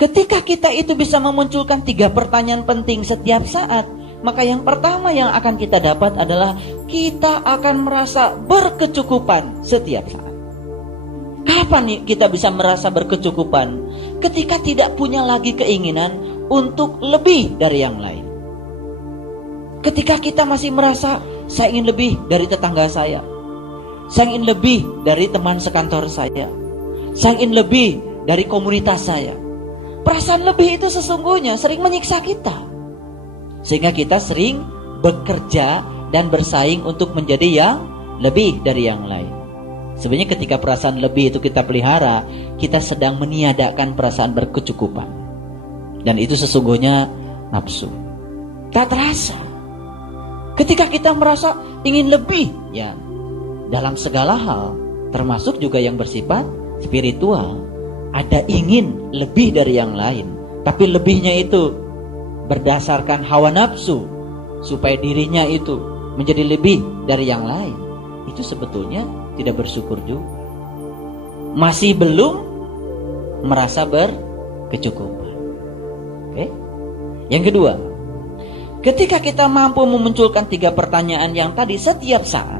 Ketika kita itu bisa memunculkan 3 pertanyaan penting setiap saat, maka yang pertama yang akan kita dapat adalah kita akan merasa berkecukupan setiap saat. Kapan nih kita bisa merasa berkecukupan? Ketika tidak punya lagi keinginan untuk lebih dari yang lain. Ketika kita masih merasa saya ingin lebih dari tetangga saya ingin lebih dari teman sekantor saya ingin lebih dari komunitas saya. Perasaan lebih itu sesungguhnya sering menyiksa kita, sehingga kita sering bekerja dan bersaing untuk menjadi yang lebih dari yang lain. Sebenarnya ketika perasaan lebih itu kita pelihara, kita sedang meniadakan perasaan berkecukupan. Dan itu sesungguhnya nafsu. Tak terasa. Ketika kita merasa ingin lebih, ya, dalam segala hal, termasuk juga yang bersifat spiritual, ada ingin lebih dari yang lain. Tapi lebihnya itu berdasarkan hawa nafsu, supaya dirinya itu menjadi lebih dari yang lain. Itu sebetulnya tidak bersyukur juga. Masih belum merasa berkecukupan. Oke? Yang kedua, ketika kita mampu memunculkan 3 pertanyaan yang tadi setiap saat,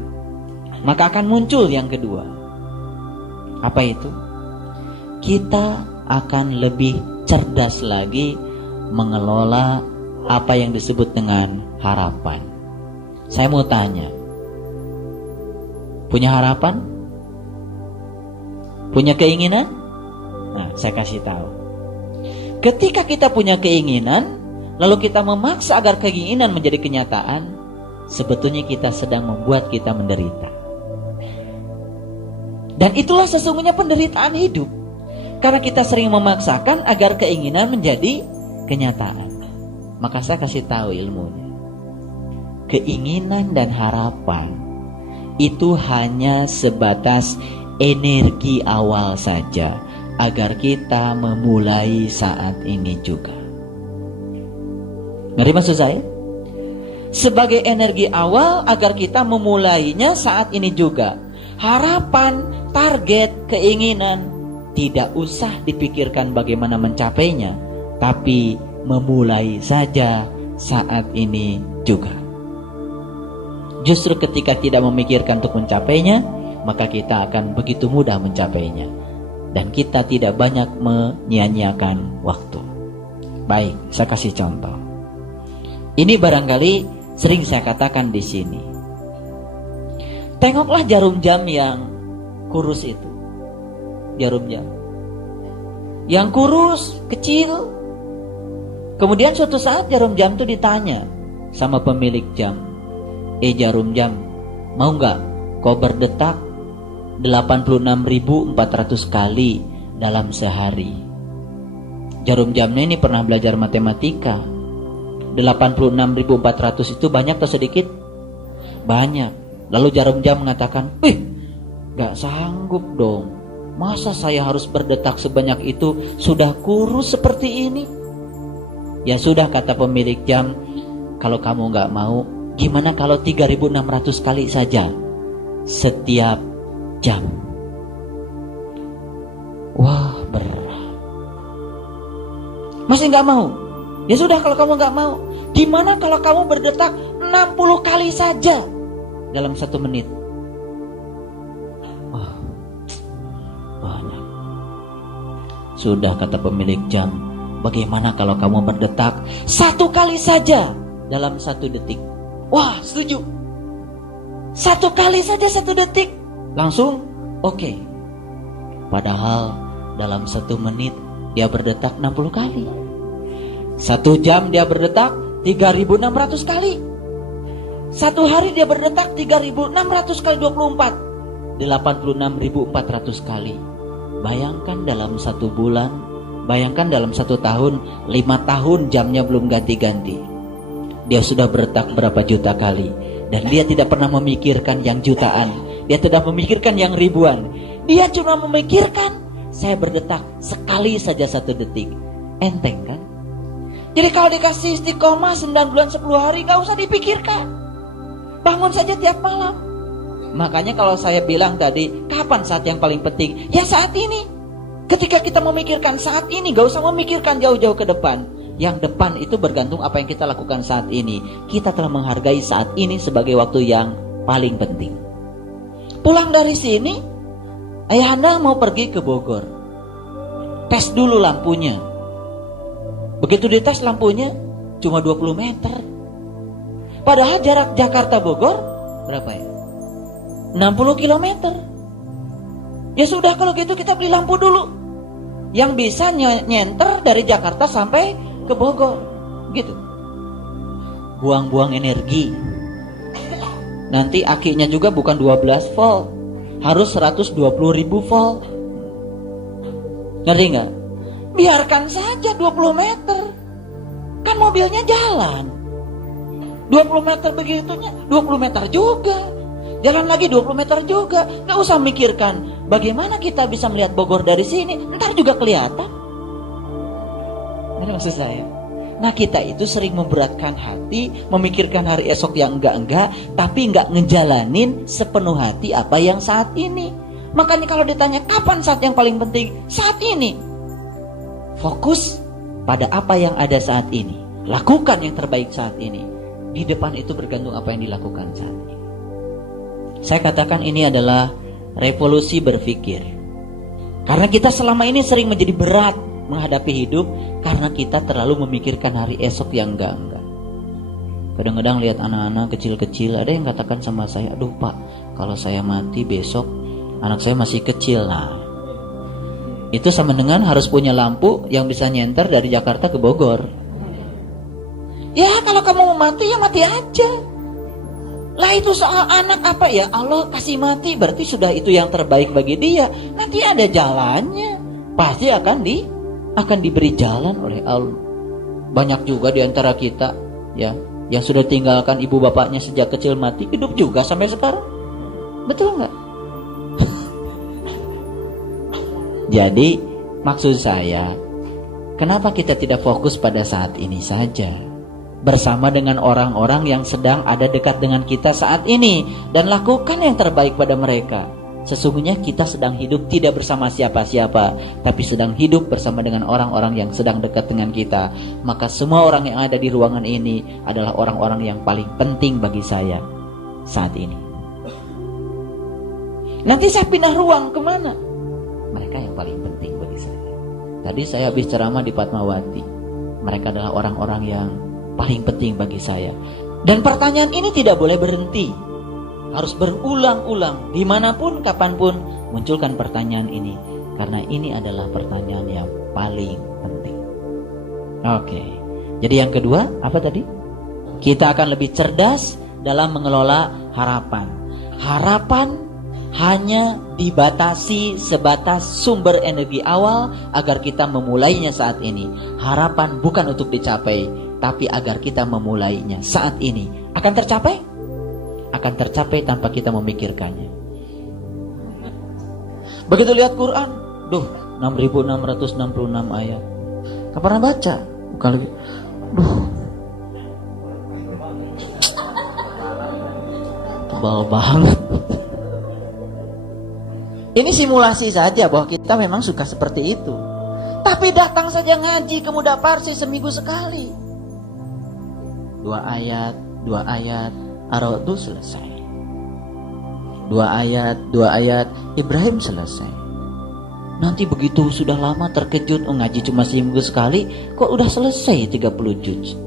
maka akan muncul yang kedua. Apa itu? Kita akan lebih cerdas lagi mengelola apa yang disebut dengan harapan. Saya mau tanya, punya harapan? Punya keinginan? Nah, saya kasih tahu. Ketika kita punya keinginan, lalu kita memaksa agar keinginan menjadi kenyataan, sebetulnya kita sedang membuat kita menderita. Dan itulah sesungguhnya penderitaan hidup. Karena kita sering memaksakan agar keinginan menjadi kenyataan. Maka saya kasih tahu ilmunya. Keinginan dan harapan itu hanya sebatas energi awal saja, agar kita memulai saat ini juga. Ngerti maksud saya? Sebagai energi awal agar kita memulainya saat ini juga. Harapan, target, keinginan tidak usah dipikirkan bagaimana mencapainya, tapi memulai saja saat ini juga. Justru ketika tidak memikirkan untuk mencapainya, maka kita akan begitu mudah mencapainya. Dan kita tidak banyak menyia-nyiakan waktu. Baik, saya kasih contoh. Ini barangkali sering saya katakan di sini. Tengoklah jarum jam yang kurus itu. Jarum jam yang kurus, kecil. Kemudian suatu saat jarum jam itu ditanya sama pemilik jam, jarum jam, mau nggak kau berdetak 86.400 kali dalam sehari? Jarum jamnya ini pernah belajar matematika. 86.400 itu banyak atau sedikit? Banyak. Lalu jarum jam mengatakan, gak sanggup dong. Masa saya harus berdetak sebanyak itu, sudah kurus seperti ini? Ya sudah, kata pemilik jam, kalau kamu gak mau, gimana kalau 3.600 kali saja setiap jam? Wah, berat. Masih gak mau? Ya sudah, kalau kamu gak mau, gimana kalau kamu berdetak 60 kali saja dalam 1 menit? Wah, banyak. Sudah, kata pemilik jam, bagaimana kalau kamu berdetak 1 kali saja dalam 1 detik? Wah, setuju. 1 kali saja 1 detik. Langsung oke. Padahal dalam 1 menit dia berdetak 60 kali. 1 jam dia berdetak 3.600 kali. 1 hari dia berdetak 3.600 kali 24, 86.400 kali. Bayangkan dalam 1 bulan, bayangkan dalam 1 tahun, 5 tahun jamnya belum ganti-ganti. Dia sudah berdetak berapa juta kali. Dan dia tidak pernah memikirkan yang jutaan, dia tidak memikirkan yang ribuan. Dia cuma memikirkan, saya berdetak sekali saja 1 detik. Enteng kan? Jadi kalau dikasih istiqomah 9 bulan 10 hari, gak usah dipikirkan. Bangun saja tiap malam. Makanya kalau saya bilang tadi, kapan saat yang paling penting? Ya saat ini. Ketika kita memikirkan saat ini, gak usah memikirkan jauh-jauh ke depan. Yang depan itu bergantung apa yang kita lakukan saat ini. Kita telah menghargai saat ini sebagai waktu yang paling penting. Pulang dari sini, ayahanda mau pergi ke Bogor. Tes dulu lampunya. Begitu dites lampunya, cuma 20 meter. Padahal jarak Jakarta Bogor berapa ya? 60 kilometer. Ya sudah, kalau gitu kita beli lampu dulu yang bisa nyenter dari Jakarta sampai ke Bogor, gitu. Buang-buang energi. Nanti akinya juga bukan 12 volt, harus 120.000 volt. Ngerti nggak? Biarkan saja 20 meter, kan mobilnya jalan. 20 meter begitunya, 20 meter juga. Jalan lagi 20 meter juga. Gak usah mikirkan bagaimana kita bisa melihat Bogor dari sini. Ntar juga kelihatan. Ini maksud saya. Nah, kita itu sering memberatkan hati, memikirkan hari esok yang enggak-enggak, tapi enggak ngejalanin sepenuh hati apa yang saat ini. Makanya kalau ditanya kapan saat yang paling penting? Saat ini. Fokus pada apa yang ada saat ini. Lakukan yang terbaik saat ini. Di depan itu bergantung apa yang dilakukan saat ini. Saya katakan ini adalah revolusi berpikir. Karena kita selama ini sering menjadi berat menghadapi hidup karena kita terlalu memikirkan hari esok yang enggak-enggak. Kadang-kadang lihat anak-anak kecil-kecil, ada yang katakan sama saya, aduh Pak, kalau saya mati besok anak saya masih kecil. Nah, itu sama dengan harus punya lampu yang bisa nyenter dari Jakarta ke Bogor. Ya kalau kamu mau mati ya mati aja. Lah itu soal anak apa ya? Allah kasih mati berarti sudah itu yang terbaik bagi dia. Nanti ada jalannya. Pasti akan diberi jalan oleh Allah. Banyak juga di antara kita ya yang sudah tinggalkan ibu bapaknya sejak kecil mati, hidup juga sampai sekarang. Betul nggak? Jadi maksud saya, kenapa kita tidak fokus pada saat ini saja? Bersama dengan orang-orang yang sedang ada dekat dengan kita saat ini, dan lakukan yang terbaik pada mereka. Sesungguhnya kita sedang hidup tidak bersama siapa-siapa, tapi sedang hidup bersama dengan orang-orang yang sedang dekat dengan kita. Maka semua orang yang ada di ruangan ini adalah orang-orang yang paling penting bagi saya saat ini. Nanti saya pindah ruang kemana? Mereka yang paling penting bagi saya. Tadi saya habis ceramah di Fatmawati. Mereka adalah orang-orang yang paling penting bagi saya. Dan pertanyaan ini tidak boleh berhenti, harus berulang-ulang, dimanapun, kapanpun munculkan pertanyaan ini, karena ini adalah pertanyaan yang paling penting. Oke, jadi yang kedua apa tadi? Kita akan lebih cerdas dalam mengelola harapan. Harapan hanya dibatasi sebatas sumber energi awal agar kita memulainya saat ini. Harapan bukan untuk dicapai, tapi agar kita memulainya saat ini. Akan tercapai? Akan tercapai tanpa kita memikirkannya. Begitu lihat Quran, 6.666 ayat. Gak pernah baca. Bukan lagi. Tebal banget. Ini simulasi saja bahwa kita memang suka seperti itu. Tapi datang saja ngaji ke Muda Parsi seminggu sekali. 2 ayat, Ar-Ra'd selesai. 2 ayat, Ibrahim selesai. Nanti begitu sudah lama terkejut, ngaji cuma seminggu sekali, kok udah selesai 30 juz.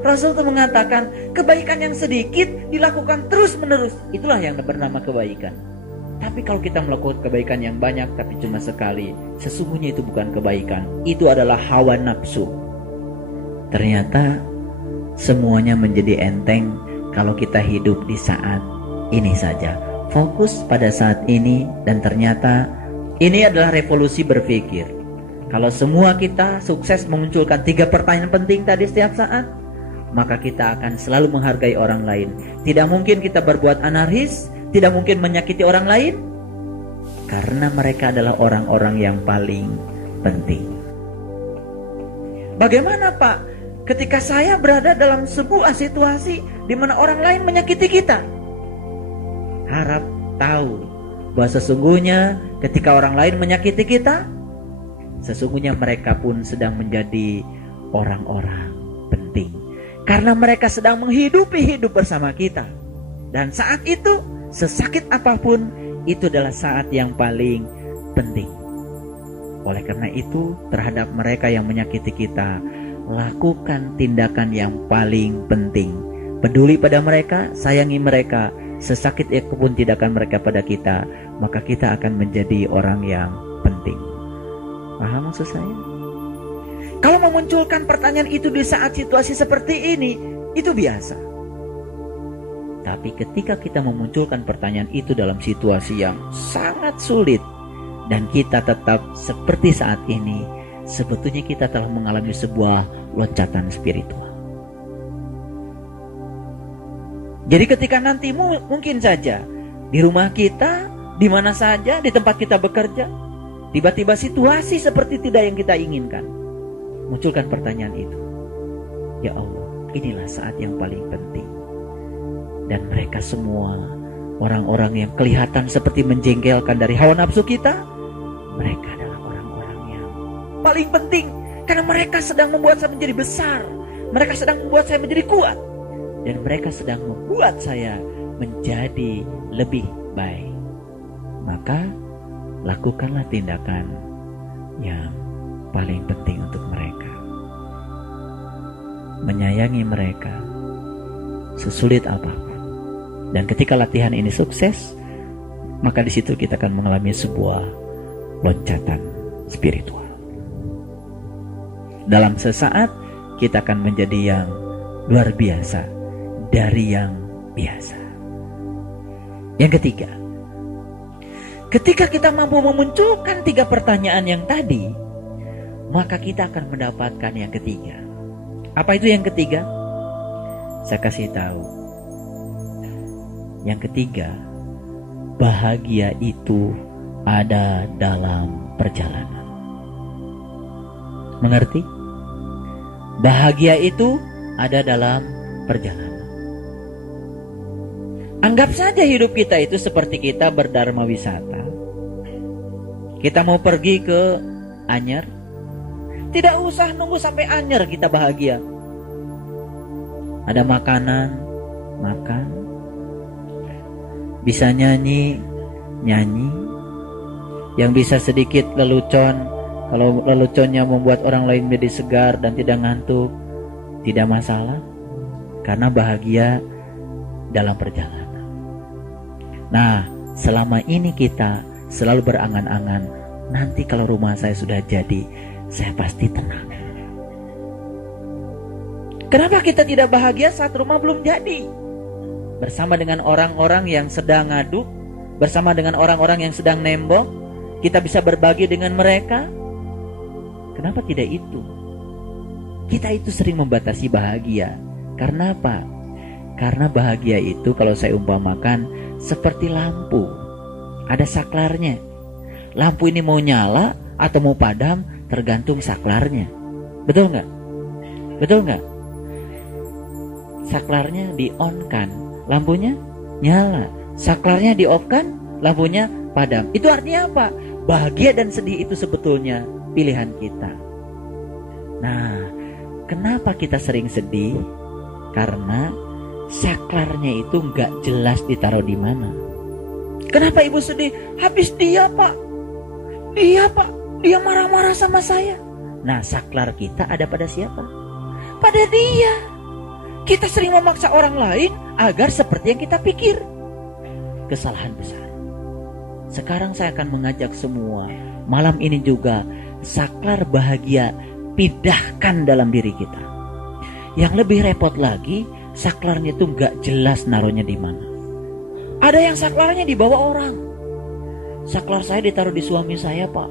Rasul itu mengatakan, kebaikan yang sedikit dilakukan terus menerus, itulah yang bernama kebaikan. Tapi kalau kita melakukan kebaikan yang banyak tapi cuma sekali, sesungguhnya itu bukan kebaikan, itu adalah hawa nafsu. Ternyata semuanya menjadi enteng kalau kita hidup di saat ini saja. Fokus pada saat ini, dan ternyata ini adalah revolusi berpikir. Kalau semua kita sukses memunculkan 3 pertanyaan penting tadi setiap saat, maka kita akan selalu menghargai orang lain. Tidak mungkin kita berbuat anarkis, tidak mungkin menyakiti orang lain, karena mereka adalah orang-orang yang paling penting. Bagaimana Pak? Ketika saya berada dalam sebuah situasi di mana orang lain menyakiti kita, harap tahu bahwa sesungguhnya ketika orang lain menyakiti kita, sesungguhnya mereka pun sedang menjadi orang-orang penting. Karena mereka sedang menghidupi hidup bersama kita. Dan saat itu, sesakit apapun, itu adalah saat yang paling penting. Oleh karena itu, terhadap mereka yang menyakiti kita, lakukan tindakan yang paling penting. Peduli pada mereka, sayangi mereka, sesakit apapun tindakan mereka pada kita, maka kita akan menjadi orang yang penting. Paham maksud saya? Kalau memunculkan pertanyaan itu di saat situasi seperti ini, itu biasa. Tapi ketika kita memunculkan pertanyaan itu dalam situasi yang sangat sulit, dan kita tetap seperti saat ini, sebetulnya kita telah mengalami sebuah loncatan spiritual. Jadi ketika nanti mungkin saja di rumah kita, di mana saja, di tempat kita bekerja, tiba-tiba situasi seperti tidak yang kita inginkan, munculkan pertanyaan itu. Ya Allah, inilah saat yang paling penting. Dan mereka semua orang-orang yang kelihatan seperti menjengkelkan dari hawa nafsu kita, mereka adalah orang-orang yang paling penting. Karena mereka sedang membuat saya menjadi besar, mereka sedang membuat saya menjadi kuat, dan mereka sedang membuat saya menjadi lebih baik. Maka lakukanlah tindakan yang paling penting untuk mereka. Menyayangi mereka sesulit apapun. Dan ketika latihan ini sukses, maka di situ kita akan mengalami sebuah loncatan spiritual. Dalam sesaat kita akan menjadi yang luar biasa dari yang biasa. Yang ketiga, ketika kita mampu memunculkan 3 pertanyaan yang tadi, maka kita akan mendapatkan yang ketiga. Apa itu yang ketiga? Saya kasih tahu. Yang ketiga, bahagia itu ada dalam perjalanan. Mengerti? Bahagia itu ada dalam perjalanan. Anggap saja hidup kita itu seperti kita berdharma wisata. Kita mau pergi ke Anyer, tidak usah nunggu sampai Anyer kita bahagia. Ada makanan, makan. Bisa nyanyi, nyanyi. Yang bisa sedikit lelucon, kalau leluconnya membuat orang lain menjadi segar dan tidak ngantuk, tidak masalah. Karena bahagia dalam perjalanan. Nah, selama ini kita selalu berangan-angan, nanti kalau rumah saya sudah jadi, saya pasti tenang. Kenapa kita tidak bahagia saat rumah belum jadi? Bersama dengan orang-orang yang sedang ngaduk, bersama dengan orang-orang yang sedang nembok, kita bisa berbagi dengan mereka. Kenapa tidak itu? Kita itu sering membatasi bahagia. Karena apa? Karena bahagia itu kalau saya umpamakan seperti lampu. Ada saklarnya. Lampu ini mau nyala atau mau padam tergantung saklarnya. Betul nggak? Betul nggak? Saklarnya di-on-kan, lampunya nyala. Saklarnya di-off-kan, lampunya padam. Itu artinya apa? Bahagia dan sedih itu sebetulnya pilihan kita. Nah, kenapa kita sering sedih? Karena saklarnya itu nggak jelas ditaruh di mana. Kenapa ibu sedih? Habis dia pak, dia marah-marah sama saya. Nah, saklar kita ada pada siapa? Pada dia. Kita sering memaksa orang lain agar seperti yang kita pikir. Kesalahan besar. Sekarang saya akan mengajak semua, malam ini juga, saklar bahagia pindahkan dalam diri kita. Yang lebih repot lagi, saklarnya itu gak jelas naruhnya di mana. Ada yang saklarnya dibawa orang. Saklar saya ditaruh di suami saya pak.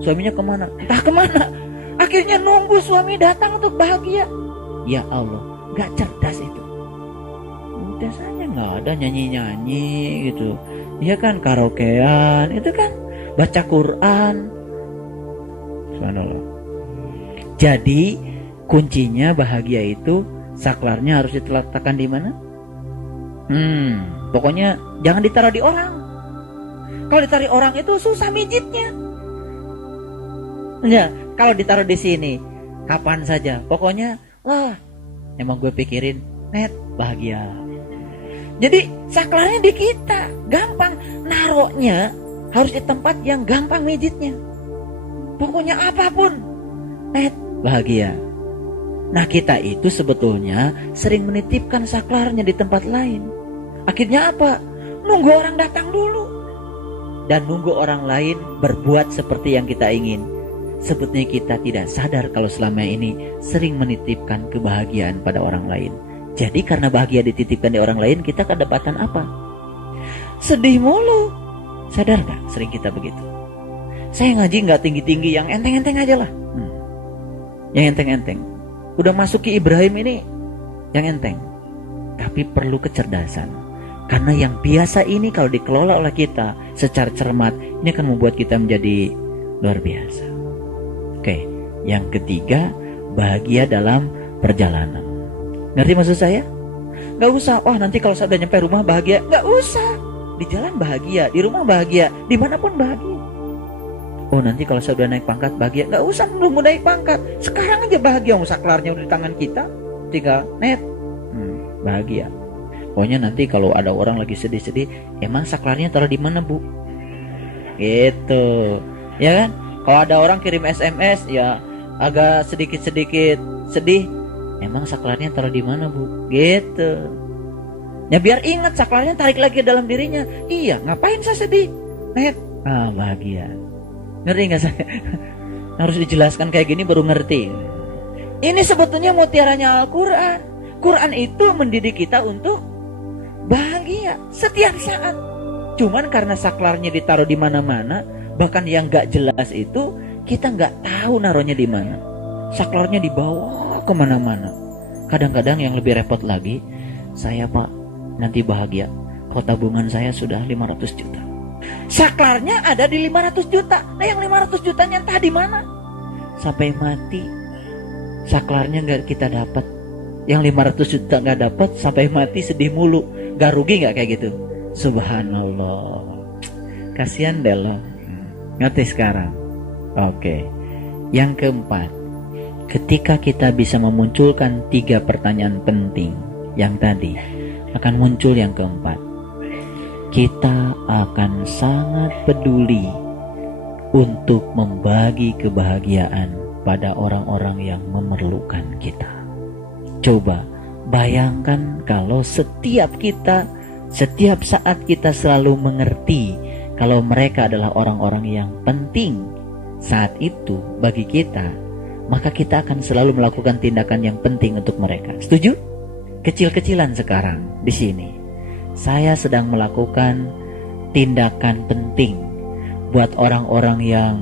Suaminya kemana? Entah kemana. Akhirnya nunggu suami datang untuk bahagia. Ya Allah, gak cerdas itu. Udah saja gak ada nyanyi-nyanyi gitu. Iya kan, karaokean, itu kan baca Quran. Subhanallah. Jadi kuncinya bahagia itu saklarnya harus diletakkan di mana? Pokoknya jangan ditaruh di orang. Kalau ditaruh di orang itu susah mijitnya. Ya, kalau ditaruh di sini, kapan saja. Pokoknya, wah, emang gue pikirin, net, bahagia. Jadi saklarnya di kita, gampang. Naruhnya harus di tempat yang gampang mijitnya. Pokoknya apapun, net, bahagia. Nah, kita itu sebetulnya sering menitipkan saklarnya di tempat lain. Akhirnya apa? Nunggu orang datang dulu. Dan nunggu orang lain berbuat seperti yang kita ingin. Sebetulnya kita tidak sadar kalau selama ini sering menitipkan kebahagiaan pada orang lain. Jadi karena bahagia dititipkan di orang lain, kita kedapatan apa? Sedih mulu. Sadar gak sering kita begitu? Saya ngaji gak tinggi-tinggi, yang enteng-enteng aja lah. Yang enteng-enteng. Udah masuk ke Ibrahim ini yang enteng. Tapi perlu kecerdasan. Karena yang biasa ini kalau dikelola oleh kita secara cermat, ini akan membuat kita menjadi luar biasa. Oke, yang ketiga, bahagia dalam perjalanan. Ngerti maksud saya? Gak usah, wah nanti kalau saya udah nyampe rumah bahagia. Gak usah. Di jalan bahagia, di rumah bahagia, dimanapun bahagia. Oh nanti kalau saya udah naik pangkat bahagia. Gak usah nunggu naik pangkat. Sekarang aja bahagia. Saklarnya udah di tangan kita. Tinggal net. Bahagia. Pokoknya nanti kalau ada orang lagi sedih-sedih, emang saklarnya taruh di mana, Bu? Gitu. Ya kan? Kalau ada orang kirim SMS ya agak sedikit-sedikit sedih, emang saklarnya taruh di mana, Bu? Gitu. Ya biar ingat saklarnya tarik lagi dalam dirinya. Iya, ngapain saya sedih? Net. Bahagia. Ngerti gak saya? Harus dijelaskan kayak gini baru ngerti. Ini sebetulnya mutiaranya Al-Quran. Quran itu mendidik kita untuk bahagia setiap saat. Cuman karena saklarnya ditaruh di mana-mana, bahkan yang gak jelas itu kita gak tahu naruhnya di mana. Saklarnya dibawa kemana-mana. Kadang-kadang yang lebih repot lagi, saya Pak nanti bahagia kalau tabungan saya sudah 500 juta. Saklarnya ada di 500 juta. Nah yang 500 jutanya entah di mana. Sampai mati saklarnya gak kita dapat. Yang 500 juta gak dapat, sampai mati sedih mulu. Gak rugi gak kayak gitu? Subhanallah. Kasihan deh lo. Ngerti sekarang? Oke. Yang keempat, ketika kita bisa memunculkan 3 pertanyaan penting yang tadi, akan muncul yang keempat. Kita akan sangat peduli untuk membagi kebahagiaan pada orang-orang yang memerlukan kita. Coba bayangkan kalau setiap saat kita selalu mengerti kalau mereka adalah orang-orang yang penting saat itu bagi kita, maka kita akan selalu melakukan tindakan yang penting untuk mereka. Setuju? Kecil-kecilan sekarang di sini. Saya sedang melakukan tindakan penting buat orang-orang yang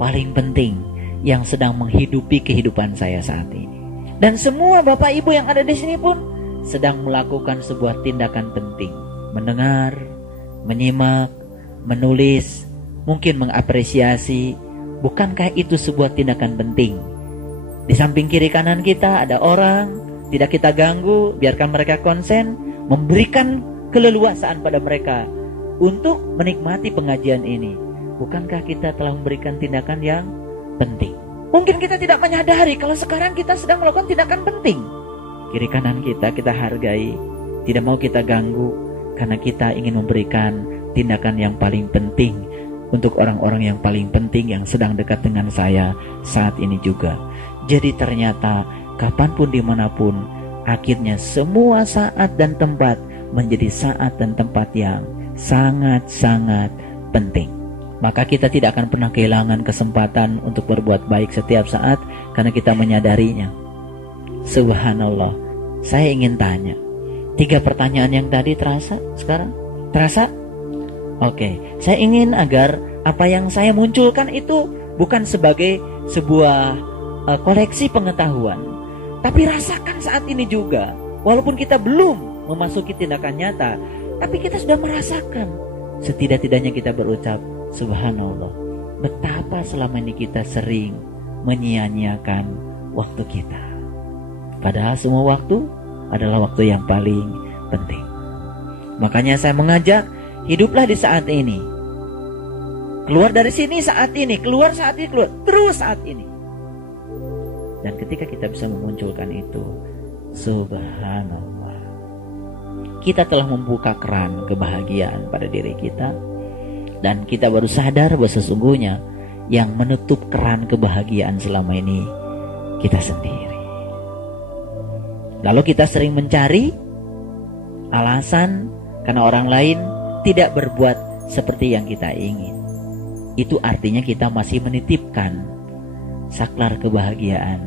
paling penting yang sedang menghidupi kehidupan saya saat ini. Dan semua Bapak Ibu yang ada di sini pun sedang melakukan sebuah tindakan penting. Mendengar, menyimak, menulis, mungkin mengapresiasi. Bukankah itu sebuah tindakan penting? Di samping kiri kanan kita ada orang, tidak kita ganggu, biarkan mereka konsen, memberikan keleluasaan pada mereka untuk menikmati pengajian ini. Bukankah kita telah memberikan tindakan yang penting? Mungkin kita tidak menyadari kalau sekarang kita sedang melakukan tindakan penting. Kiri kanan kita hargai, tidak mau kita ganggu, karena kita ingin memberikan tindakan yang paling penting untuk orang-orang yang paling penting yang sedang dekat dengan saya saat ini juga. Jadi ternyata kapanpun dimanapun, akhirnya semua saat dan tempat menjadi saat dan tempat yang sangat-sangat penting. Maka kita tidak akan pernah kehilangan kesempatan untuk berbuat baik setiap saat karena kita menyadarinya. Subhanallah. Saya ingin tanya, 3 pertanyaan yang tadi terasa sekarang? Terasa? Oke, saya ingin agar apa yang saya munculkan itu bukan sebagai sebuah koleksi pengetahuan, tapi rasakan saat ini juga. Walaupun kita belum memasuki tindakan nyata, tapi kita sudah merasakan. Setidak-tidaknya kita berucap, Subhanallah, betapa selama ini kita sering menyia-nyiakan waktu kita. Padahal semua waktu adalah waktu yang paling penting. Makanya saya mengajak, hiduplah di saat ini. Keluar dari sini saat ini, keluar saat ini, keluar terus saat ini. Dan ketika kita bisa memunculkan itu, subhanallah, kita telah membuka keran kebahagiaan pada diri kita. Dan kita baru sadar bahwa sesungguhnya yang menutup keran kebahagiaan selama ini kita sendiri. Lalu kita sering mencari alasan karena orang lain tidak berbuat seperti yang kita ingin. Itu artinya kita masih menitipkan saklar kebahagiaan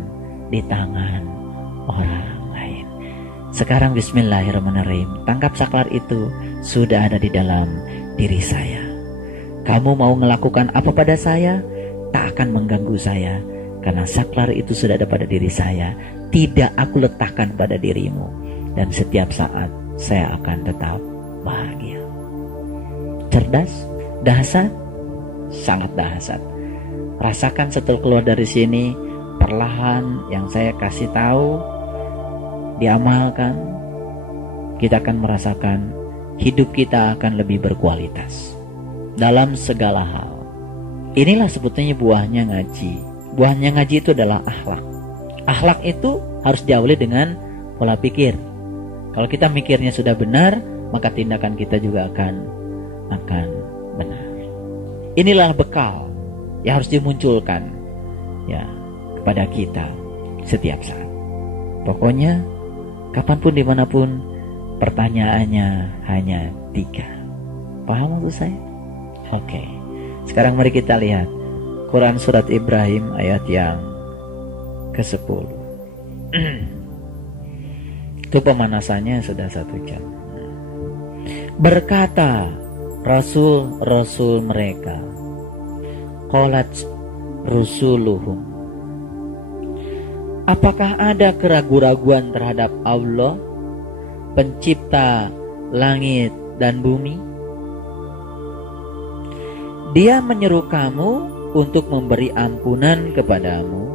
di tangan orang lain. Sekarang bismillahirrahmanirrahim, tangkap saklar itu sudah ada di dalam diri saya. Kamu mau melakukan apa pada saya, tak akan mengganggu saya, karena saklar itu sudah ada pada diri saya. Tidak aku letakkan pada dirimu, dan setiap saat saya akan tetap bahagia. Cerdas, dahsyat, sangat dahsyat. Rasakan setelah keluar dari sini, perlahan yang saya kasih tahu diamalkan, kita akan merasakan hidup kita akan lebih berkualitas dalam segala hal. Inilah sebetulnya buahnya ngaji. Buahnya ngaji itu adalah akhlak. Akhlak itu harus diawali dengan pola pikir. Kalau kita mikirnya sudah benar, maka tindakan kita juga akan benar. Inilah bekal yang harus dimunculkan ya kepada kita setiap saat. Pokoknya kapanpun dimanapun, pertanyaannya hanya 3. Paham maksud saya? Oke. Sekarang mari kita lihat Quran surat Ibrahim ayat yang ke-10. Itu pemanasannya sudah 1 jam. Berkata rasul-rasul mereka, qalat rusuluhum, apakah ada keraguan-raguan terhadap Allah, pencipta langit dan bumi? Dia menyeru kamu untuk memberi ampunan kepadamu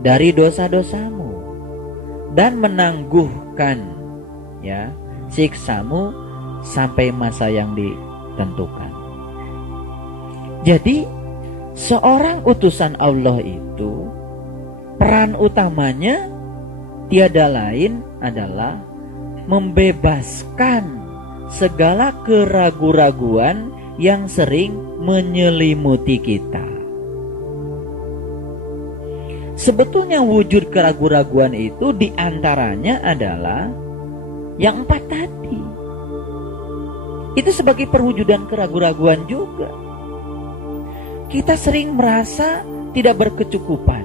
dari dosa-dosamu dan menangguhkan ya siksamu sampai masa yang ditentukan. Jadi seorang utusan Allah itu peran utamanya tiada lain adalah membebaskan segala keraguan-raguan yang sering menyelimuti kita. Sebetulnya wujud keraguan-raguan itu diantaranya adalah yang 4 tadi. Itu sebagai perwujudan keraguan-raguan juga. Kita sering merasa tidak berkecukupan.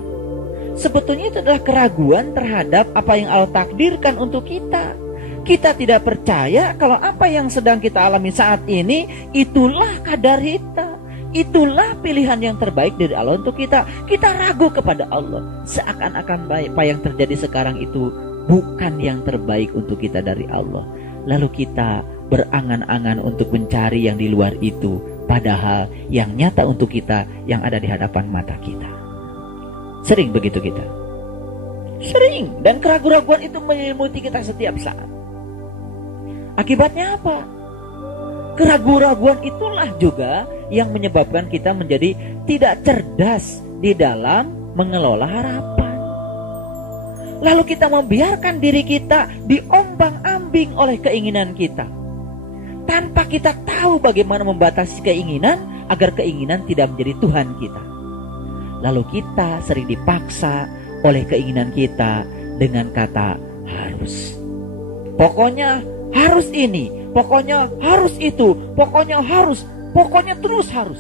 Sebetulnya itu adalah keraguan terhadap apa yang Allah takdirkan untuk kita. Kita tidak percaya kalau apa yang sedang kita alami saat ini itulah kadar kita. Itulah pilihan yang terbaik dari Allah untuk kita. Kita ragu kepada Allah. Seakan-akan baik apa yang terjadi sekarang itu bukan yang terbaik untuk kita dari Allah. Lalu kita berangan-angan untuk mencari yang di luar itu, padahal yang nyata untuk kita yang ada di hadapan mata kita. Sering begitu kita. Sering. Dan keraguan-raguan itu menyelimuti kita setiap saat. Akibatnya apa? Keraguan-raguan itulah juga yang menyebabkan kita menjadi tidak cerdas di dalam mengelola harapan. Lalu kita membiarkan diri kita diombang-ambing oleh keinginan kita, tanpa kita tahu bagaimana membatasi keinginan agar keinginan tidak menjadi Tuhan kita. Lalu kita sering dipaksa oleh keinginan kita dengan kata harus. Pokoknya harus ini, pokoknya harus itu, pokoknya harus, pokoknya terus harus.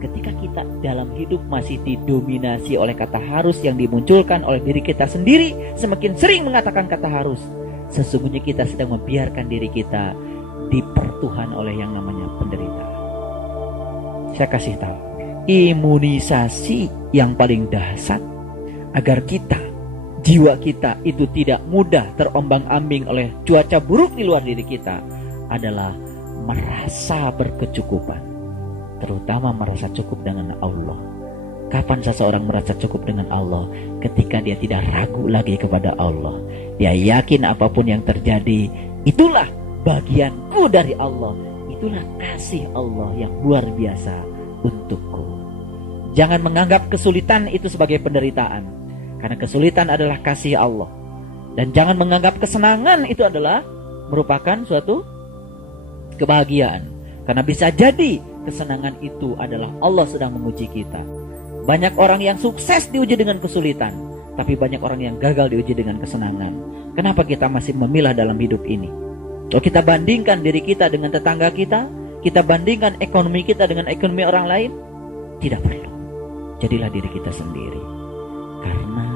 Ketika kita dalam hidup masih didominasi oleh kata harus yang dimunculkan oleh diri kita sendiri, semakin sering mengatakan kata harus, sesungguhnya kita sedang membiarkan diri kita dipertuhan oleh yang namanya penderitaan. Saya kasih tahu, imunisasi yang paling dahsyat agar kita, jiwa kita itu tidak mudah terombang-ambing oleh cuaca buruk di luar diri kita adalah merasa berkecukupan, terutama merasa cukup dengan Allah. Kapan seseorang merasa cukup dengan Allah? Ketika dia tidak ragu lagi kepada Allah. Dia yakin apapun yang terjadi, itulah bagianku dari Allah. Itulah kasih Allah yang luar biasa untukku. Jangan menganggap kesulitan itu sebagai penderitaan, karena kesulitan adalah kasih Allah. Dan jangan menganggap kesenangan itu adalah merupakan suatu kebahagiaan, karena bisa jadi kesenangan itu adalah Allah sedang menguji kita. Banyak orang yang sukses diuji dengan kesulitan, tapi banyak orang yang gagal diuji dengan kesenangan. Kenapa kita masih memilah dalam hidup ini? Kalau kita bandingkan diri kita dengan tetangga kita bandingkan ekonomi kita dengan ekonomi orang lain, tidak perlu. Jadilah diri kita sendiri, karena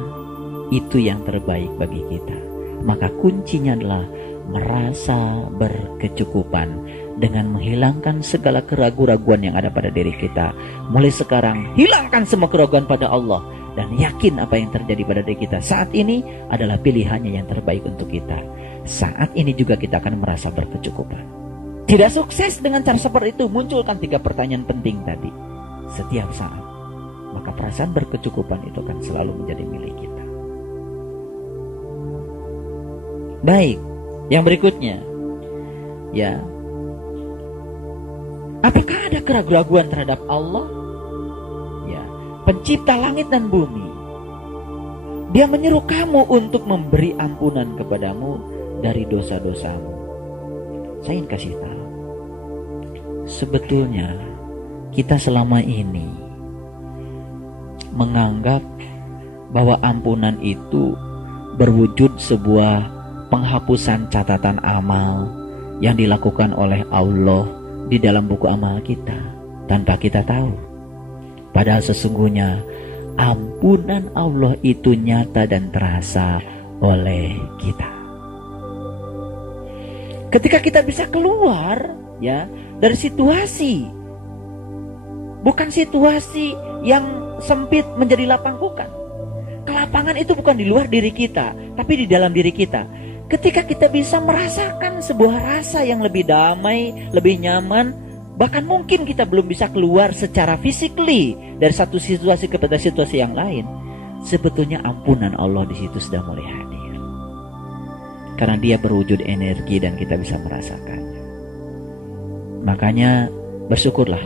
itu yang terbaik bagi kita. Maka kuncinya adalah merasa berkecukupan dengan menghilangkan segala keraguan-raguan yang ada pada diri kita. Mulai sekarang, hilangkan semua keraguan pada Allah dan yakin apa yang terjadi pada diri kita saat ini adalah pilihannya yang terbaik untuk kita. Saat ini juga kita akan merasa berkecukupan. Tidak sukses dengan cara seperti itu, munculkan 3 pertanyaan penting tadi setiap saat. Maka perasaan berkecukupan itu akan selalu menjadi milik kita. Baik, yang berikutnya, ya, apakah ada keraguan terhadap Allah? Ya, pencipta langit dan bumi. Dia menyeru kamu untuk memberi ampunan kepadamu dari dosa-dosamu. Saya ingin kasih tahu, sebetulnya kita selama ini menganggap bahwa ampunan itu berwujud sebuah penghapusan catatan amal yang dilakukan oleh Allah di dalam buku amal kita tanpa kita tahu. Padahal sesungguhnya ampunan Allah itu nyata dan terasa oleh kita. Ketika kita bisa keluar ya dari situasi, bukan situasi yang sempit menjadi lapang, bukan. Kelapangan itu bukan di luar diri kita, tapi di dalam diri kita. Ketika kita bisa merasakan sebuah rasa yang lebih damai, lebih nyaman, bahkan mungkin kita belum bisa keluar secara physically dari satu situasi kepada situasi yang lain, sebetulnya ampunan Allah di situ sudah mulai hadir. Karena dia berwujud energi dan kita bisa merasakannya. Makanya bersyukurlah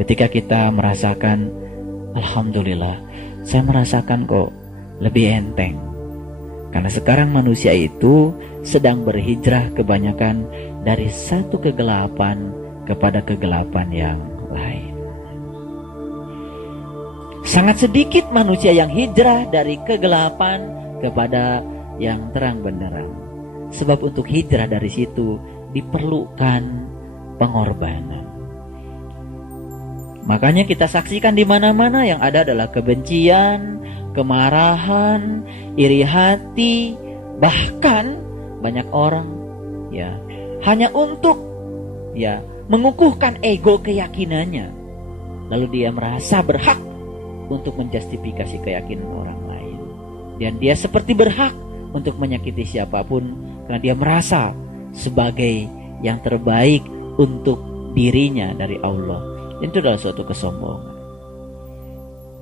ketika kita merasakan, alhamdulillah, saya merasakan kok lebih enteng. Karena sekarang manusia itu sedang berhijrah kebanyakan dari satu kegelapan kepada kegelapan yang lain. Sangat sedikit manusia yang hijrah dari kegelapan kepada yang terang benderang. Sebab untuk hijrah dari situ diperlukan pengorbanan. Makanya kita saksikan di mana-mana yang ada adalah kebencian, kemarahan, iri hati, bahkan banyak orang ya hanya untuk ya mengukuhkan ego keyakinannya, lalu dia merasa berhak untuk menjustifikasi keyakinan orang lain, dan dia seperti berhak untuk menyakiti siapapun karena dia merasa sebagai yang terbaik untuk dirinya dari Allah. Itu adalah suatu kesombongan.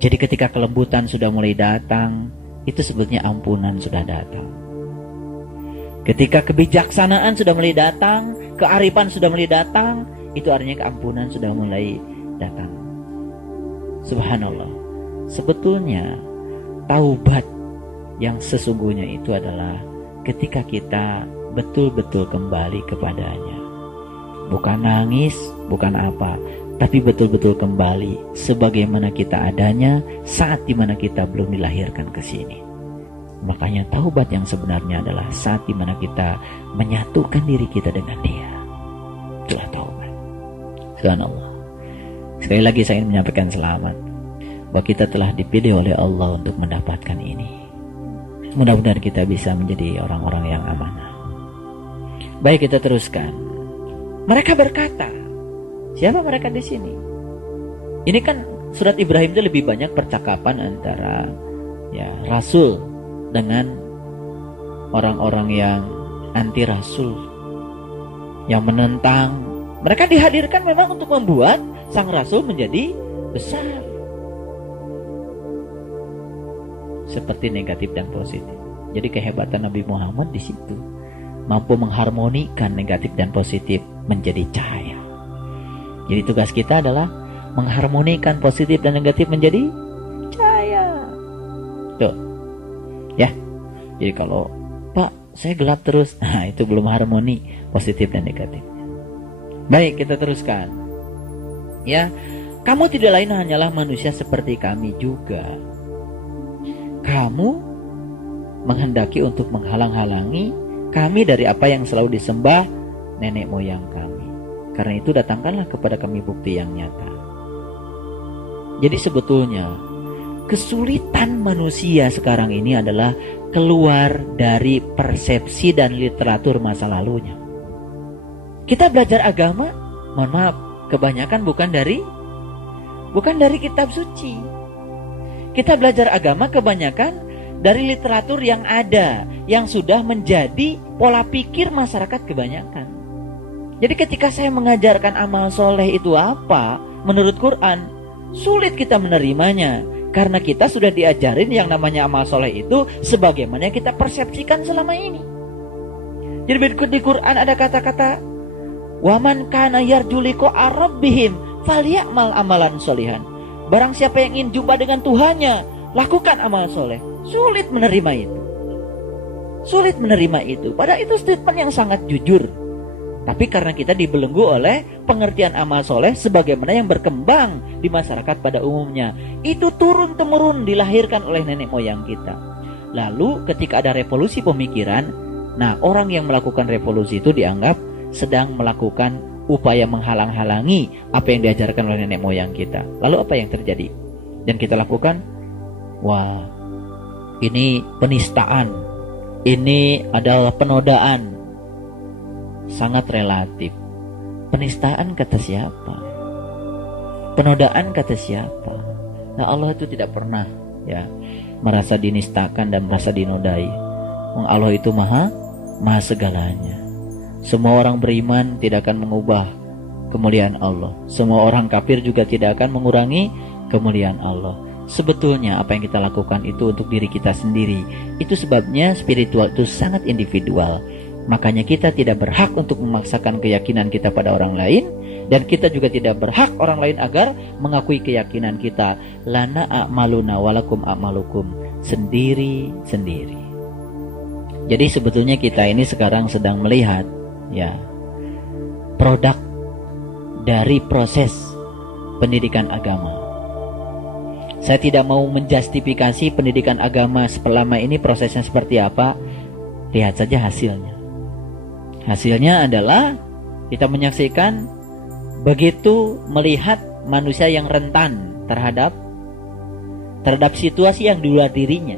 Jadi ketika kelembutan sudah mulai datang, itu sebetulnya ampunan sudah datang. Ketika kebijaksanaan sudah mulai datang, kearifan sudah mulai datang, itu artinya keampunan sudah mulai datang. Subhanallah. Sebetulnya taubat yang sesungguhnya itu adalah ketika kita betul-betul kembali kepadanya. Bukan nangis, bukan apa, tapi betul-betul kembali sebagaimana kita adanya saat dimana kita belum dilahirkan ke sini. Makanya taubat yang sebenarnya adalah saat dimana kita menyatukan diri kita dengan Dia. Itulah taubat. Subhanallah. Sekali lagi saya ingin menyampaikan selamat bahwa kita telah dipilih oleh Allah untuk mendapatkan ini. Mudah-mudahan kita bisa menjadi orang-orang yang amanah. Baik, kita teruskan. Mereka berkata, siapa mereka di sini? Ini kan surat Ibrahim itu lebih banyak percakapan antara ya Rasul dengan orang-orang yang anti Rasul, yang menentang. Mereka dihadirkan memang untuk membuat sang Rasul menjadi besar, seperti negatif dan positif. Jadi kehebatan Nabi Muhammad di situ, mampu mengharmonikan negatif dan positif menjadi cahaya. Jadi tugas kita adalah mengharmonikan positif dan negatif menjadi cahaya. Tuh. Ya. Jadi kalau Pak, saya gelap terus, nah itu belum harmoni positif dan negatif. Baik, kita teruskan. Ya, kamu tidak lain hanyalah manusia seperti kami juga. Kamu menghendaki untuk menghalang-halangi kami dari apa yang selalu disembah nenek moyang kami. Karena itu datangkanlah kepada kami bukti yang nyata. Jadi sebetulnya kesulitan manusia sekarang ini adalah keluar dari persepsi dan literatur masa lalunya. Kita belajar agama, mohon maaf, kebanyakan bukan dari kitab suci. Kita belajar agama kebanyakan dari literatur yang ada, yang sudah menjadi pola pikir masyarakat kebanyakan. Jadi ketika saya mengajarkan amal soleh itu apa menurut Quran, sulit kita menerimanya. Karena kita sudah diajarin yang namanya amal soleh itu sebagaimana yang kita persepsikan selama ini. Jadi berikut di Quran ada kata-kata, "Waman kana yarju liqa'a rabbihim falyamal amalan solihan." Barang siapa yang ingin jumpa dengan Tuhannya, lakukan amal soleh. Sulit menerima itu. Sulit menerima itu. Padahal itu statement yang sangat jujur. Tapi karena kita dibelenggu oleh pengertian amal soleh sebagaimana yang berkembang di masyarakat pada umumnya, itu turun-temurun dilahirkan oleh nenek moyang kita. Lalu ketika ada revolusi pemikiran, nah orang yang melakukan revolusi itu dianggap sedang melakukan upaya menghalang-halangi apa yang diajarkan oleh nenek moyang kita. Lalu apa yang terjadi? Dan kita lakukan, wah, ini penistaan, ini adalah penodaan. Sangat relatif. Penistaan kata siapa? Penodaan kata siapa? Nah, Allah itu tidak pernah ya merasa dinistakan dan merasa dinodai. Allah itu maha segalanya. Semua orang beriman tidak akan mengubah kemuliaan Allah. Semua orang kafir juga tidak akan mengurangi kemuliaan Allah. Sebetulnya apa yang kita lakukan itu untuk diri kita sendiri. Itu sebabnya spiritual itu sangat individual. Makanya kita tidak berhak untuk memaksakan keyakinan kita pada orang lain, dan kita juga tidak berhak orang lain agar mengakui keyakinan kita. Lana a'maluna walakum a'malukum, sendiri-sendiri. Jadi sebetulnya kita ini sekarang sedang melihat ya produk dari proses pendidikan agama. Saya tidak mau menjustifikasi pendidikan agama selama ini prosesnya seperti apa. Lihat saja hasilnya. Hasilnya adalah kita menyaksikan begitu melihat manusia yang rentan terhadap situasi yang di luar dirinya.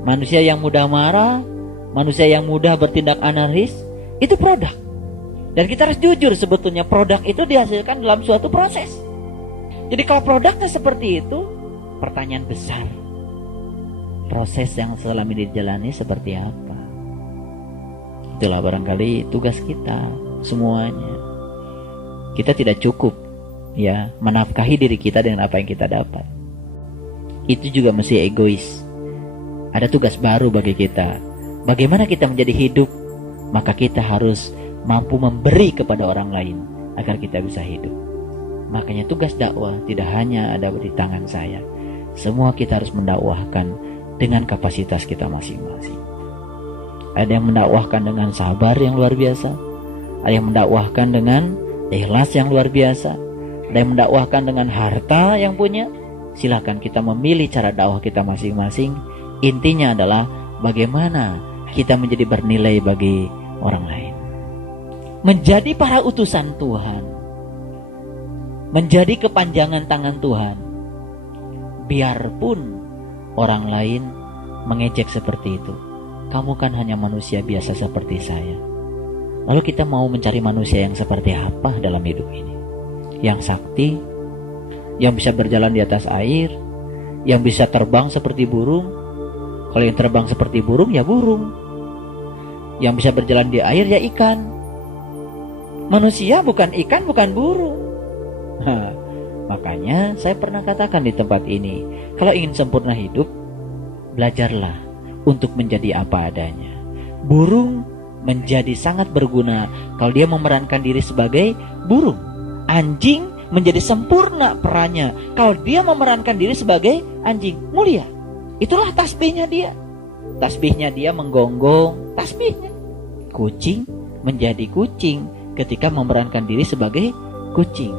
Manusia yang mudah marah, manusia yang mudah bertindak anarkis, itu produk. Dan kita harus jujur, sebetulnya produk itu dihasilkan dalam suatu proses. Jadi kalau produknya seperti itu, pertanyaan besar, proses yang selama ini dijalani seperti apa? Itulah barangkali tugas kita semuanya. Kita tidak cukup ya menafkahi diri kita dengan apa yang kita dapat. Itu juga mesti egois. Ada tugas baru bagi kita. Bagaimana kita menjadi hidup? Maka kita harus mampu memberi kepada orang lain agar kita bisa hidup. Makanya tugas dakwah tidak hanya ada di tangan saya. Semua kita harus mendakwahkan dengan kapasitas kita masing-masing. Ada yang mendakwahkan dengan sabar yang luar biasa, ada yang mendakwahkan dengan ikhlas yang luar biasa, ada yang mendakwahkan dengan harta yang punya. Silakan kita memilih cara dakwah kita masing-masing. Intinya adalah bagaimana kita menjadi bernilai bagi orang lain, menjadi para utusan Tuhan, menjadi kepanjangan tangan Tuhan. Biarpun orang lain mengejek seperti itu, kamu kan hanya manusia biasa seperti saya. Lalu kita mau mencari manusia yang seperti apa dalam hidup ini? Yang sakti, yang bisa berjalan di atas air, yang bisa terbang seperti burung. Kalau yang terbang seperti burung ya burung, yang bisa berjalan di air ya ikan. Manusia bukan ikan, bukan burung. Makanya saya pernah katakan di tempat ini, kalau ingin sempurna hidup, belajarlah untuk menjadi apa adanya. Burung menjadi sangat berguna kalau dia memerankan diri sebagai burung. Anjing menjadi sempurna perannya. Kalau dia memerankan diri sebagai anjing, mulia. Itulah tasbihnya dia. Tasbihnya dia menggonggong, tasbihnya. Kucing menjadi kucing ketika memerankan diri sebagai kucing.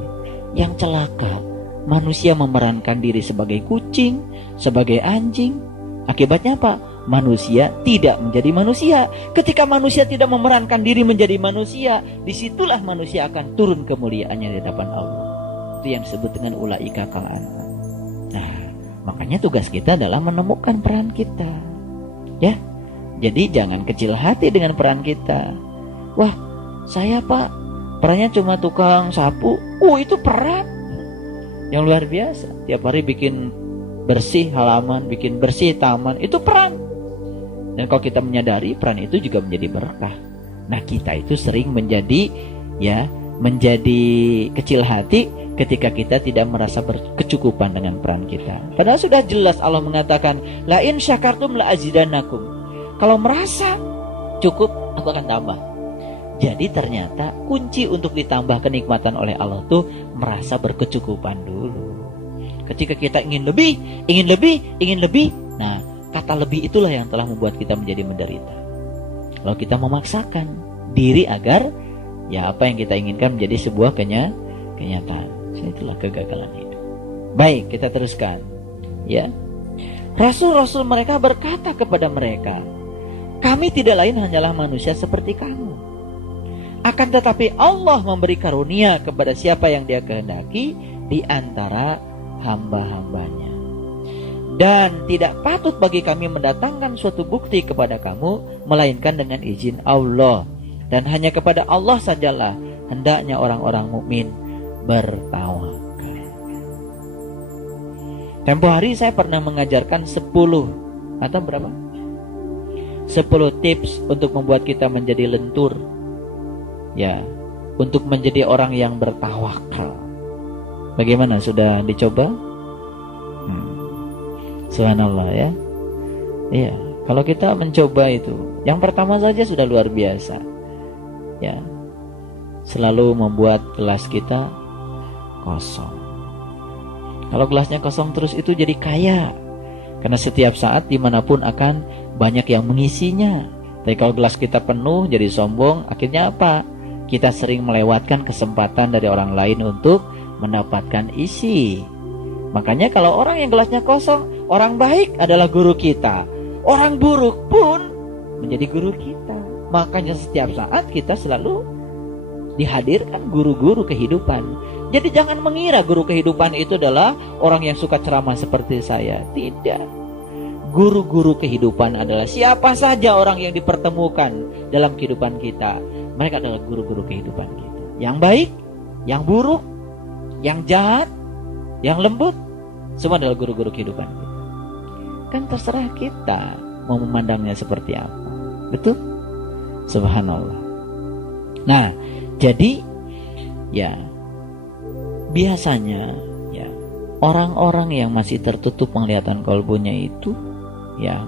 Yang celaka, manusia memerankan diri sebagai kucing, sebagai anjing. Akibatnya apa? Manusia tidak menjadi manusia. Ketika manusia tidak memerankan diri menjadi manusia, disitulah manusia akan turun kemuliaannya di hadapan Allah. Itu yang disebut dengan ulaika kal an'am. Nah, makanya tugas kita adalah menemukan peran kita. Ya, jadi jangan kecil hati dengan peran kita. Wah, saya Pak, perannya cuma tukang sapu. Itu peran yang luar biasa. Tiap hari bikin bersih halaman, bikin bersih taman, itu peran. Dan kalau kita menyadari peran itu juga menjadi berkah. Nah, kita itu sering menjadi kecil hati ketika kita tidak merasa berkecukupan dengan peran kita. Padahal sudah jelas Allah mengatakan, la in syakartum la azidannakum. Kalau merasa cukup, aku akan tambah. Jadi ternyata kunci untuk ditambah kenikmatan oleh Allah tuh merasa berkecukupan dulu. Ketika kita ingin lebih, nah, kata lebih itulah yang telah membuat kita menjadi menderita. Kalau kita memaksakan diri agar apa yang kita inginkan menjadi sebuah kenyataan, itulah kegagalan hidup. Baik, kita teruskan. Ya, rasul-rasul mereka berkata kepada mereka, kami tidak lain hanyalah manusia seperti kamu. Akan tetapi Allah memberi karunia kepada siapa yang Dia kehendaki di antara hamba-hambanya. Dan tidak patut bagi kami mendatangkan suatu bukti kepada kamu melainkan dengan izin Allah. Dan hanya kepada Allah sajalah hendaknya orang-orang mukmin bertawakal. Tempo hari saya pernah mengajarkan 10 atau berapa? 10 tips untuk membuat kita menjadi lentur. Ya, untuk menjadi orang yang bertawakal. Bagaimana, sudah dicoba? Subhanallah ya. Iya, kalau kita mencoba itu, yang pertama saja sudah luar biasa. Ya. Selalu membuat gelas kita kosong. Kalau gelasnya kosong terus itu jadi kaya. Karena setiap saat dimanapun akan banyak yang mengisinya. Tapi kalau gelas kita penuh jadi sombong, akhirnya apa? Kita sering melewatkan kesempatan dari orang lain untuk mendapatkan isi. Makanya kalau orang yang gelasnya kosong, orang baik adalah guru kita, orang buruk pun menjadi guru kita. Makanya setiap saat kita selalu dihadirkan guru-guru kehidupan. Jadi jangan mengira guru kehidupan itu adalah orang yang suka ceramah seperti saya. Tidak. Guru-guru kehidupan adalah siapa saja orang yang dipertemukan dalam kehidupan kita. Mereka adalah guru-guru kehidupan kita. Yang baik, yang buruk, yang jahat, yang lembut, semua adalah guru-guru kehidupan kita. Kan terserah kita mau memandangnya seperti apa. Betul? Subhanallah. Nah, jadi biasanya orang-orang yang masih tertutup penglihatan kalbunya itu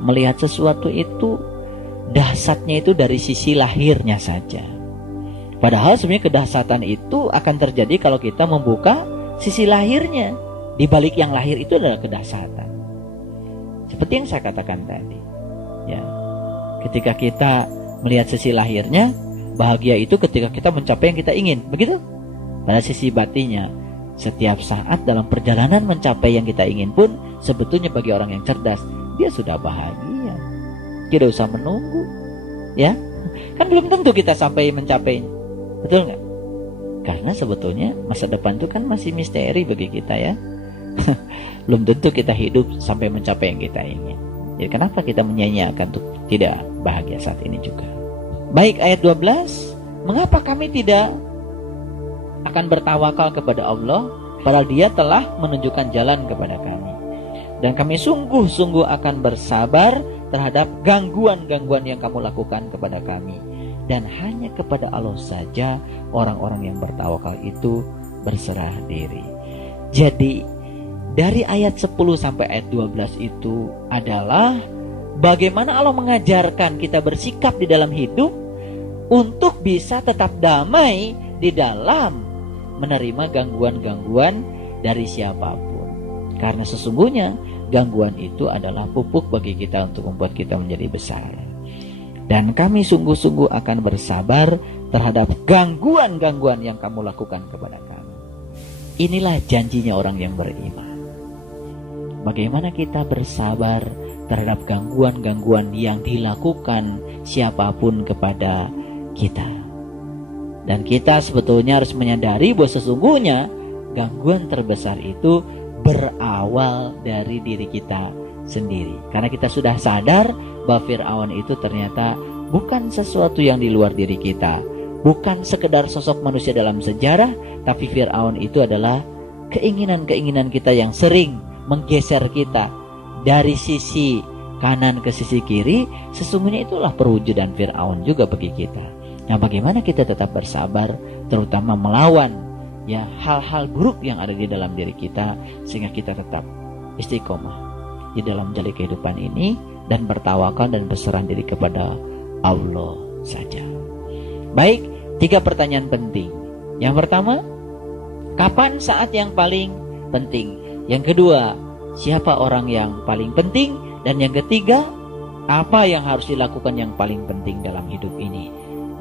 melihat sesuatu itu dahsyatnya itu dari sisi lahirnya saja. Padahal sebenarnya kedahsyatan itu akan terjadi kalau kita membuka sisi lahirnya. Di balik yang lahir itu adalah kedahsyatan. Seperti yang saya katakan tadi. Ya. Ketika kita melihat sisi lahirnya, bahagia itu ketika kita mencapai yang kita ingin. Begitu? Pada sisi batinnya, setiap saat dalam perjalanan mencapai yang kita ingin pun, sebetulnya bagi orang yang cerdas, dia sudah bahagia. Tidak usah menunggu. Ya. Kan belum tentu kita sampai mencapainya. Betul nggak? Karena sebetulnya masa depan itu kan masih misteri bagi kita ya. Belum tentu kita hidup sampai mencapai yang kita ingin. Jadi kenapa kita menyia-nyiakan untuk tidak bahagia saat ini juga? Baik, ayat 12. Mengapa kami tidak akan bertawakal kepada Allah, padahal Dia telah menunjukkan jalan kepada kami. Dan kami sungguh-sungguh akan bersabar terhadap gangguan-gangguan yang kamu lakukan kepada kami. Dan hanya kepada Allah saja orang-orang yang bertawakal itu berserah diri. Jadi dari ayat 10 sampai ayat 12 itu adalah bagaimana Allah mengajarkan kita bersikap di dalam hidup untuk bisa tetap damai di dalam menerima gangguan-gangguan dari siapapun. Karena sesungguhnya gangguan itu adalah pupuk bagi kita untuk membuat kita menjadi besar. Dan kami sungguh-sungguh akan bersabar terhadap gangguan-gangguan yang kamu lakukan kepada kami. Inilah janjinya orang yang beriman. Bagaimana kita bersabar terhadap gangguan-gangguan yang dilakukan siapapun kepada kita. Dan kita sebetulnya harus menyadari bahwa sesungguhnya gangguan terbesar itu berawal dari diri kita sendiri. Karena kita sudah sadar bahwa Fir'aun itu ternyata bukan sesuatu yang di luar diri kita, bukan sekedar sosok manusia dalam sejarah, tapi Fir'aun itu adalah keinginan-keinginan kita yang sering menggeser kita dari sisi kanan ke sisi kiri. Sesungguhnya itulah perwujudan Fir'aun juga bagi kita. Nah, bagaimana kita tetap bersabar, terutama melawan ya hal-hal buruk yang ada di dalam diri kita, sehingga kita tetap istiqomah di dalam jalani kehidupan ini dan bertawakal dan berserah diri kepada Allah saja. Baik, 3 pertanyaan penting. Yang pertama, kapan saat yang paling penting? Yang kedua, siapa orang yang paling penting? Dan yang ketiga, apa yang harus dilakukan yang paling penting dalam hidup ini?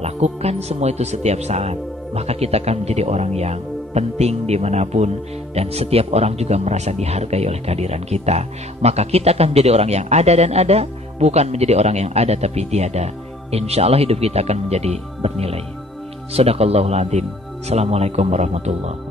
Lakukan semua itu setiap saat, maka kita akan menjadi orang yang penting dimanapun, dan setiap orang juga merasa dihargai oleh kehadiran kita. Maka kita akan menjadi orang yang ada dan ada, bukan menjadi orang yang ada tapi tiada. Insya Allah hidup kita akan menjadi bernilai. Shadaqallahul adzim. Assalamualaikum warahmatullahi wabarakatuh.